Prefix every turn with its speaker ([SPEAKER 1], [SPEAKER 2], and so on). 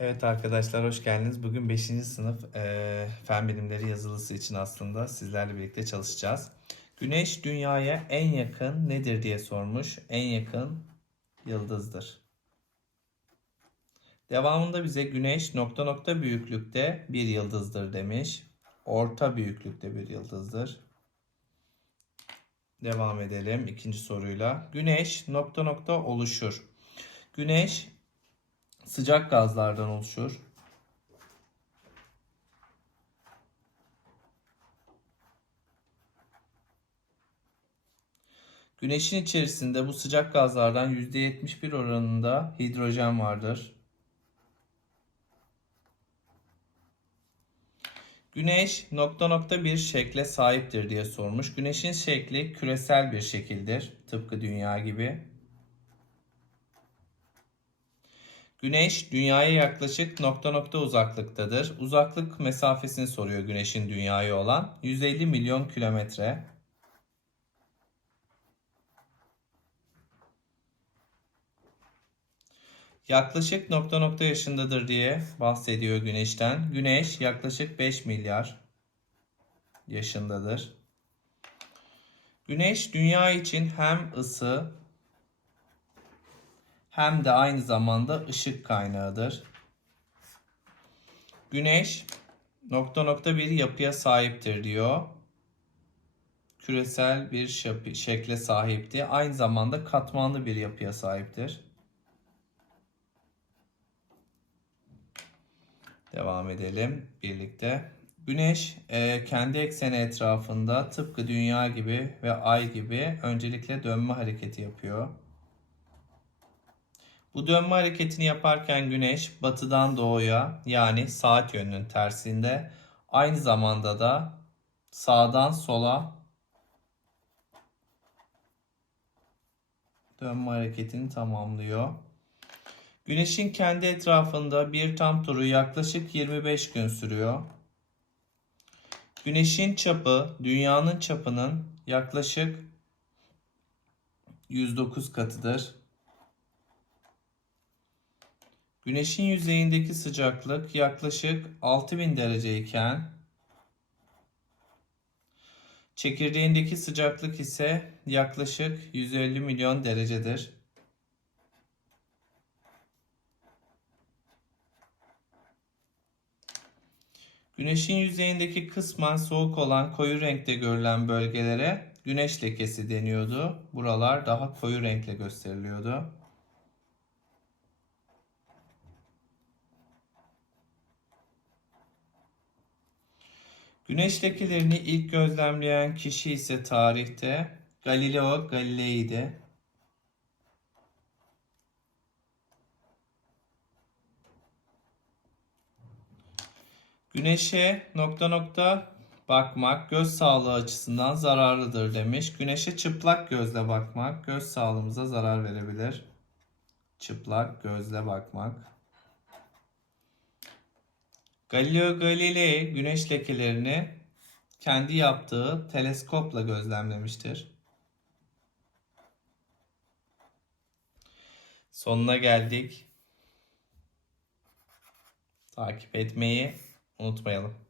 [SPEAKER 1] Evet arkadaşlar hoş geldiniz. Bugün 5. sınıf eee, fen bilimleri yazılısı için aslında sizlerle birlikte çalışacağız. Güneş dünyaya en yakın nedir diye sormuş. En yakın yıldızdır. Devamında bize güneş nokta nokta büyüklükte bir yıldızdır demiş. Orta büyüklükte bir yıldızdır. Devam edelim ikinci soruyla. Güneş nokta nokta oluşur. Güneş sıcak gazlardan oluşur. Güneşin içerisinde bu sıcak gazlardan %71 oranında hidrojen vardır. Güneş nokta nokta bir şekle sahiptir diye sormuş. Güneşin şekli küresel bir şekildir. Tıpkı dünya gibi. Güneş dünyaya yaklaşık nokta nokta uzaklıktadır. Uzaklık mesafesini soruyor Güneş'in dünyaya olan 150 milyon kilometre. Yaklaşık nokta nokta yaşındadır diye bahsediyor Güneş'ten. Güneş yaklaşık 5 milyar yaşındadır. Güneş dünya için hem ısı hem de aynı zamanda ışık kaynağıdır. Güneş nokta nokta bir yapıya sahiptir diyor. Küresel bir şekle sahipti. Aynı zamanda katmanlı bir yapıya sahiptir. Devam edelim birlikte. Güneş e, kendi ekseni etrafında tıpkı dünya gibi ve ay gibi öncelikle dönme hareketi yapıyor. Bu dönme hareketini yaparken güneş batıdan doğuya yani saat yönünün tersinde aynı zamanda da sağdan sola dönme hareketini tamamlıyor. Güneşin kendi etrafında bir tam turu yaklaşık 25 gün sürüyor. Güneşin çapı dünyanın çapının yaklaşık 109 katıdır. Güneşin yüzeyindeki sıcaklık yaklaşık 6000 derece iken çekirdeğindeki sıcaklık ise yaklaşık 150 milyon derecedir. Güneşin yüzeyindeki kısmen soğuk olan koyu renkte görülen bölgelere güneş lekesi deniyordu. Buralar daha koyu renkle gösteriliyordu. Güneş lekelerini ilk gözlemleyen kişi ise tarihte Galileo Galilei'di. Güneşe nokta nokta bakmak göz sağlığı açısından zararlıdır demiş. Güneşe çıplak gözle bakmak göz sağlığımıza zarar verebilir. Çıplak gözle bakmak. Galileo Galilei güneş lekelerini kendi yaptığı teleskopla gözlemlemiştir. Sonuna geldik. Takip etmeyi unutmayalım.